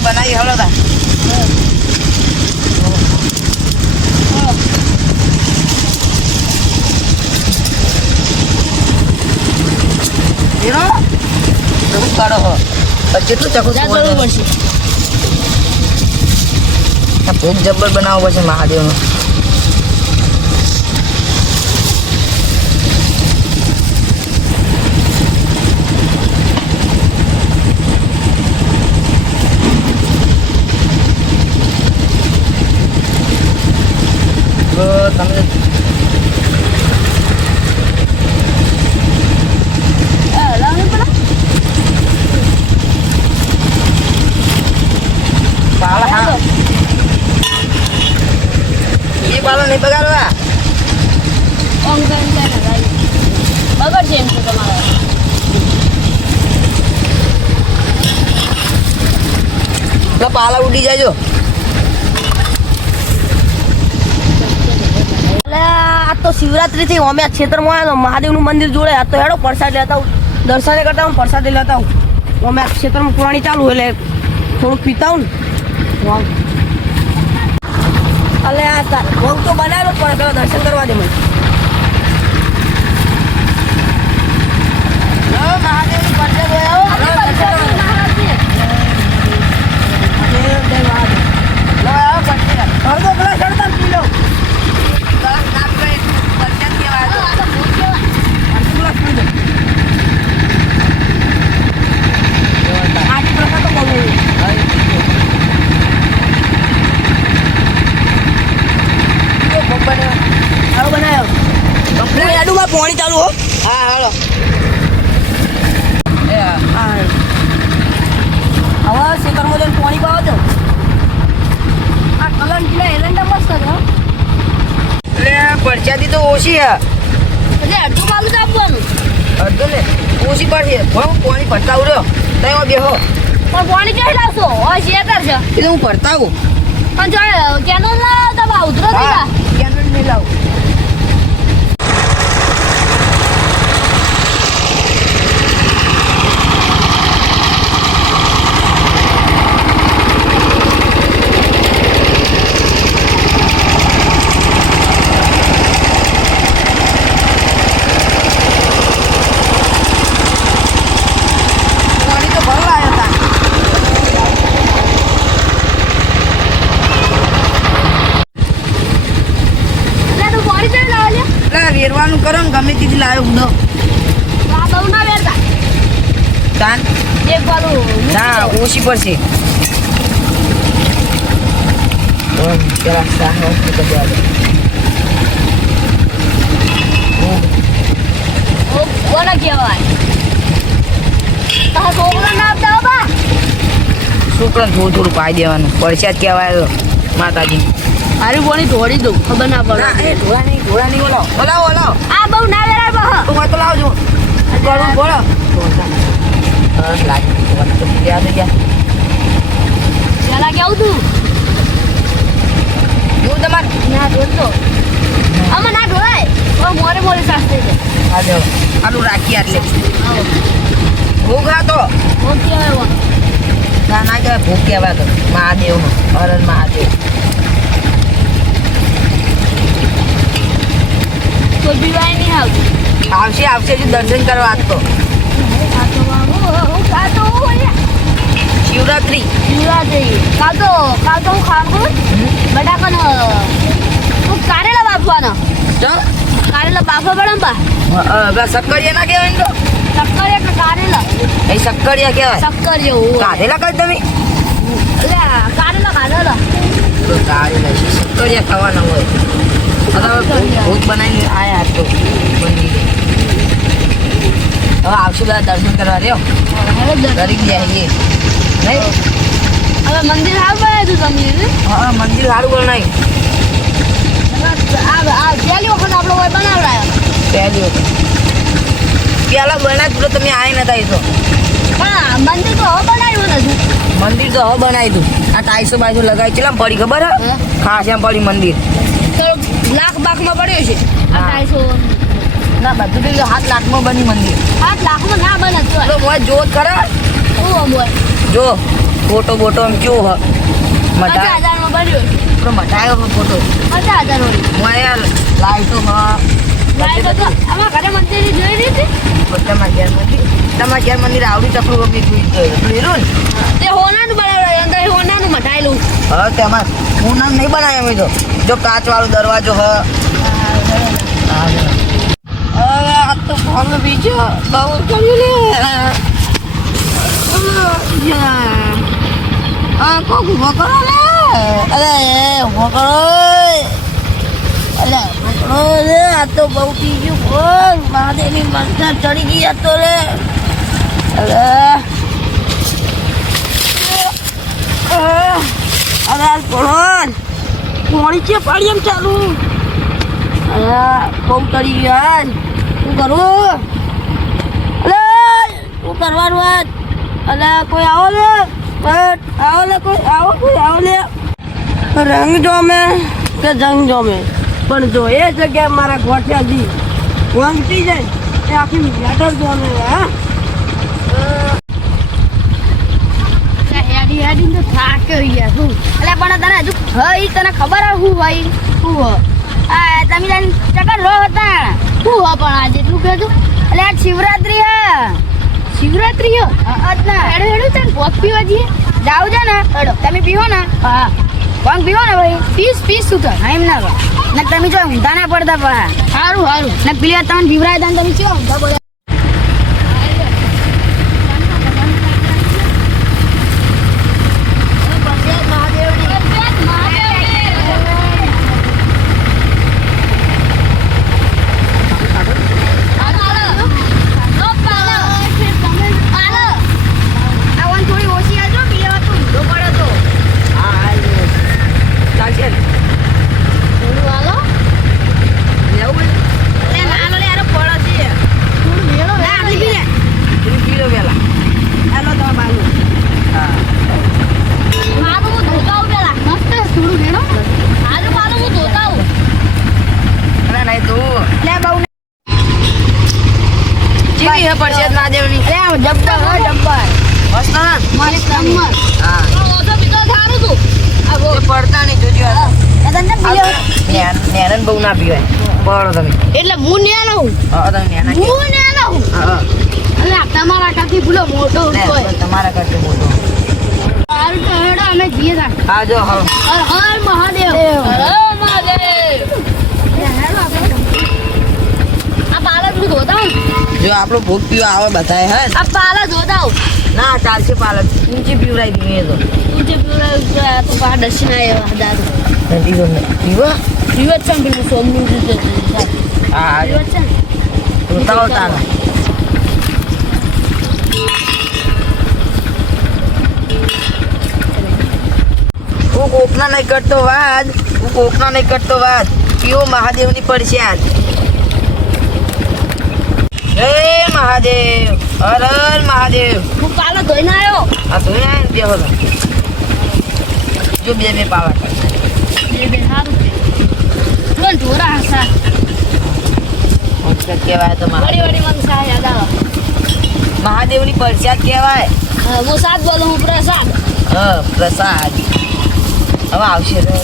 બનાવી હલો તા કાઢો જેટલું ચકું ભોગ જબ્બર બનાવવો પડશે મહાદેવનો તમે પાલો નહીં બગાડવા બગડ છે એમ તો તમારે તો પાલા ઉડી જાજો આ તો શિવરાત્રી થી અમે ક્ષેત્રમાં આવ્યા મહાદેવનું મંદિર જોડે આ તો હેડો પ્રસાદ લેતા હું દર્શન કરતા હું પ્રસાદ લેતા હું અમે આ ક્ષેત્રમાં પુરાણી ચાલુ એટલે થોડુંક પીતા હું ને અલે આ ભોગ તો બનાવેલો પણ પેલા દર્શન કરવા દે મને મહાદેવની પરસાદ પાણી ચાલુ હો હા હાલો હવે શેતરમાં જઈને પાણી પાવો છો આ કલર કિલો એરંડા મસ્ત હતો એટલે પરચાદી તો ઓછી હે એટલે અડધું કાલું જ આપવાનું અડધું ને ઓછી પડશે પાણી ભરતા ઉડ્યો તય બેહો પણ પાણી ક્યાં લાવશો હોય શેતર છે એ તો હું ભરતા આવું પણ જો કેનો ના તમે ઉતરો દીધા કેનો નહીં લાવું વેરવાનું કરો ને ગમે તેથી લાવ્યો ઉડો આ બહુ ના વેરતા તાન એક બાજુ ના ઓછી પડશે પેલા સાહો કોને કહેવાય તારા છોકરા ના આપતા બા છોકરાને થોડું થોડું પાઈ દેવાનું પરસાદ કહેવાય માતાજી હારી પાણી ઢોળી દઉં ખબર ના પડે ના એ ઢોળા નહીં બોલાવો આ બહુ ના વેરાય બા તું તો લાવજો કરું બોલો પેલા કેવું તું હું તમારે ના ઢોળતો આમાં ના ઢોળાય મોરે મોરે સાસ થઈ જાય હા જો આલું રાખી આટલે ભૂખ હતો ભોગ કહેવાય ના ના કહેવાય ભૂખ કહેવાય તો મહાદેવનો હરણ મહાદેવ કોઈ બીવાય નહીં આવતું આવશે જો દર્શન કરવા આજ તો શિવરાત્રી કાલ તો હું ખાવું બટાકાનો હું કારેલા બાફવાના કારેલા બાફવા પડે બા શક્કરિયા ના કહેવાય તો શક્કરિયા કે કારેલા એ શક્કરિયા કહેવાય શક્કરિયા કાઢેલા કઈ તમે કારેલા કાઢેલા કાઢેલા શક્કરિયા ખાવાના હોય ભૂત બનાવીને આયા તો હવે આવશું બધા દર્શન કરવા રહ્યો દરેક જાય નહીં હવે મંદિર સારું બનાવ્યું તમે હા મંદિર સારું બનાવ્યું પહેલી વખત આપણો કોઈ બનાવડાયો પહેલી વખત પેલા બનાવ્યું તો તમે આયા નતા એ તો પણ મંદિર તો હવે બનાવ્યું નથી મંદિર તો હવે બનાવી દઉં આ ટાઈસો બાઈસો લગાવી ચેલા પડી ખબર હે ખાસ એમ પડી મંદિર તો લાખ બાખમાં પડ્યો છે હા. 250 ના બધું તો 7 લાખમાં બની મંદિર 8 લાખમાં ના બને તો તો મોય જો ખરા શું બોલ જો ફોટો બોટો આમ કેવો હ મઢા 50,000 માં બન્યો છે પૂરો મઢાયો હ ફોટો 50,000 વાળી મોય લાઈટો હ લાઈટ તો આમાં ઘરે મંદિર જોઈ રહી હતી તમારા ઘેર મંદિર આવડી ટપલું ગમી જોયું ને તે હોનાનું બનાવ્યું અંદર હોનાનું મટાયેલું હા તેમાં હું નામ નહીં બનાવ્યા અમે તો જો કાચ વાળો દરવાજો હ આ તો ફોન બીજો બહુ કર્યું લે આ કોક ઉભો કરો લે અરે ઉભો કરો અરે ઉભો કરો લે આ તો બહુ પી ગયું ફોન મહાદેવની માથા ચડી ગઈ આ તો લે અરે અરે કોણ કોણી છે પાડી એમ ચાલુ અરે બહુ કરી ગયા શું કરું અરે શું કરવાનું આજ અરે કોઈ આવો લે આવો લે કોઈ આવો લે રંગ જોમે કે જંગ જોમે પણ જો એ જગ્યાએ મારા ગોઠિયાજી વંગતી જાય એ આખી મેટર જોમે હા હેડી તો થાક ગયા શું એટલે પણ તને હજુ હઈ તને ખબર હે હું ભાઈ શું હ આ તમે જાન ચકર રો હતા શું હ પણ આજે એટલું કહેતું એટલે આ શિવરાત્રી હે શિવરાત્રી હે અતના હેડો હેડો તને કોક પીવા જઈએ જાવ છે ને હેડો તમે પીવો ને હા કોણ પીવો ને ભાઈ પીસ શું થાય એમ ના ને તમે જો ઊંધા ના પડતા પડા સારું સારું ને પેલી તમને પીવરાય હતા તમે ચો ઊંધા પડ્યા ચાલશે ને લેવું તમે પી લો પહેલા હાલો તમે બાલુ હા અરે નહીં તું ચીવી હે પરસેદ મહાદેવની મસ્ત ના હા એ પડતા નહીં જોજો નેનન બહુ ના પીવાય પડો તમે એટલે હું ને લઉં હા તમે નેના હું ને લઉં હા એટલે તમારા કાથી ભૂલો મોટો લે, હોય તમારા કરતે મોટો સારું તો હેડો અમે જઈએ તા હા જો હા હર હર મહાદેવ હર મહાદેવ આ પાલા તું ધોતા હું જો આપણો ભૂખ પીવા આવે બધાય હે આ પાલા ધોતા હું ના ચાલશે પાલક ઊંચી પીવડાવી દીધી એ તો તું જે પીવડાવ્યું તો બહાર દર્શન આવ્યા દારૂ ઠંડી તો પીવા પીવત છે ને પેલું સોમનું દૂધ હા પીવત છે ને જોતા હોતા ને હું કોકના નહીં કરતો વાત પીવો મહાદેવની પરસ્યાદ જય મહાદેવ હર હર મહાદેવ હું પાલો ધોઈને આવ્યો આ તો ને બેહો તો. જો બે પાવા બે સારું છે તું ઢોરા હસા કહેવાય તો વળી વળી મને સા યાદ આવે મહાદેવની પરસ્યાદ કહેવાય હું સાત બોલું હું પ્રસાદ હા પ્રસાદ હવે આવશે રે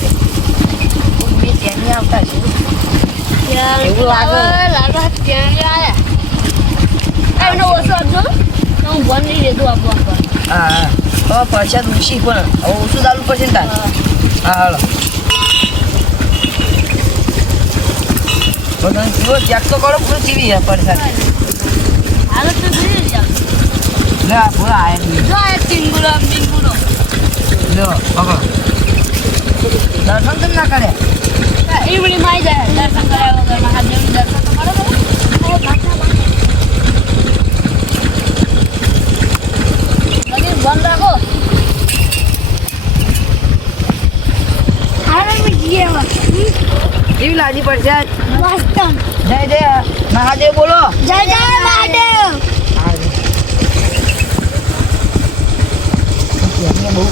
બે ત્યાંની આવતા છે એવું લાગે. લાગે ક્યાં આયા એનો ઓછો આપજો હું બંધ નહીં દેતું આપવા હા હવે પરસાદ ઉછી પણ હવે ઓછું ચાલુ પડશે ને તાર હા હાલો તમે પીવો ચેક તો કરો પૂરું ચીવી છે પરસાદ હાલત તો જોઈએ જ લે આ પૂરા આયા જો આ ટીંગુલો લો પકડો દર્શન કેમ ના કરે ઈમડી માઈ જાય દર્શન કર્યા વગર મહાદેવનું દર્શન તો કરો બરાબર બંધ રાખો કેવી લાગી પરસાદ મસ્ત જય જય મહાદેવ બોલો જય જય મહાદેવ બહુ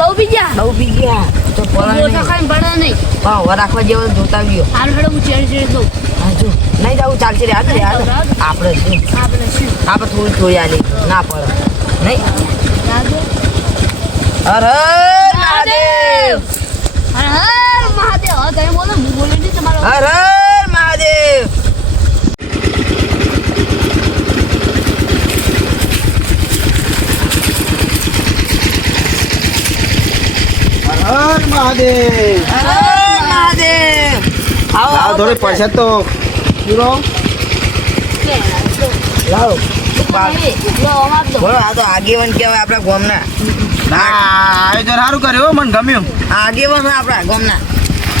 બહુ બીજા બહુ પી ગયા તો પડે ઓછા ખાઈને ભણે નહીં હા હવે રાખવા જેવો જોતા ગયો હાલ હેડો હું ચેડ ચેડ દઉં હા જો નહીં જવું ચાલશે રે આપણે આપણે શું આપણે થોડી થોડી આલી ના પડે નહીં હર હર મહાદેવ હર હર મહાદેવ હા તમે બોલો હું બોલી નહીં તમારો હર હર મહાદેવ હર મહાદેવ હર હર મહાદેવ આવો લાવ થોડી પૈસા તો પૂરો લાવો દો બોલો આ તો આગેવાન કહેવાય આપણા ગામના ના આયોજન સારું કર્યું હો, મને ગમ્યું આગેવાન આપણા ગામના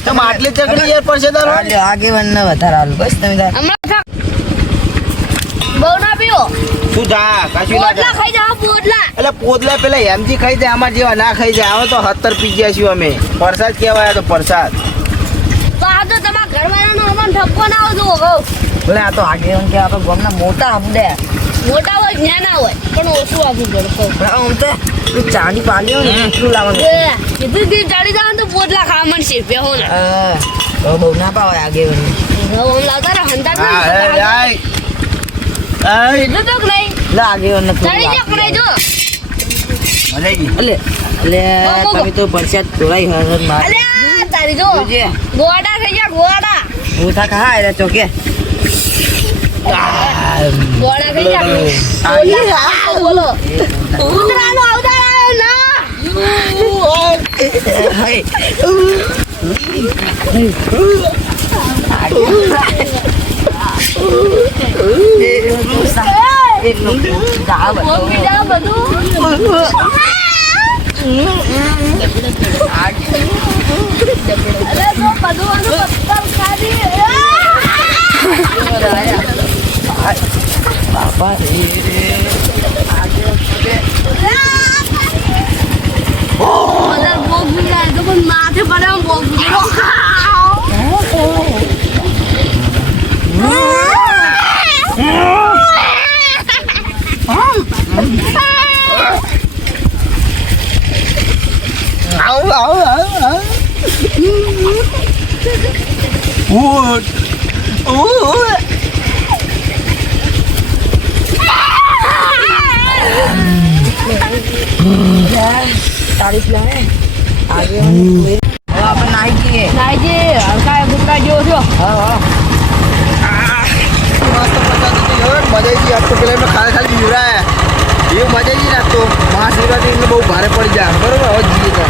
તમે આટલી ચકડી યાર પૈસેદાર હોય. હાલ્યો આગેવાન ને વધારે હાલ બસ તમે તાર હમણાં બહુ ના પીઓ તું જા કશું ના પોટલા ખાઈ જાઓ પોટલા એટલે પોદલા પેલા એમજી ખાઈ જાય અમાર જેવા ના ખાઈ જાય હવે તો 70 પી ગયા છીએ અમે પ્રસાદ કહેવાય આ તો પ્રસાદ તો આ તો તમારા ઘરવાળાનો અમન ઠપકો ના આવતો કહું બોલે આ તો આગેવાન કે આપણા ગામના મોટા હમદે મોટા હોય જ્ઞાન ના હોય પણ ઓછું આપવું પડે કહું આમ તો તું ચાની પાલ્યો ને એટલું લાવવાનું કીધું તી ચડી જાવ તો પોટલા ખાવા મળશે બેહો ને તો બહુ ના પાવે આગેવાન આમ લાવતા રહે હંતા હા એ આય એટલું તો નહીં લે આગેવાન ને ચડી જા પડાઈ જો મજા આવી ગઈ. અલે અલે તમે તો પરસાદ તોડાઈ હર હર માર અલે આ તારી જો જોજે ગોડા થઈ ગયા ગોડા હું થા ખા એટલે ચોકે ગોડા થઈ ગયા બોલો કૂતરાનો અવતાર આવ્યો ના હે એટલું જા બોલી જા બધું અરે તો બધું આનું પત્તર ખાધી બાપા રે અરે બોગ બીજા તો પણ માથે પડે આમ બોગ બીજો આવ આવ આવ આવ ઉઠ ઉઠ તારીફ લે આગેવાન હવે આપણે નાહી જઈએ નાઈજી હલકા ગુટકા જેવો થયો હા મસ્ત પ્રસાદ દીધી હો, મજા આવી ગઈ. આજ તો પેલા એમને ખાલી પીવડાયા એવું મજા આવી ગઈ ને આજ તો મહાશિવરાત્રી બહુ ભારે પડી જાય બરોબર હવે જઈએ તો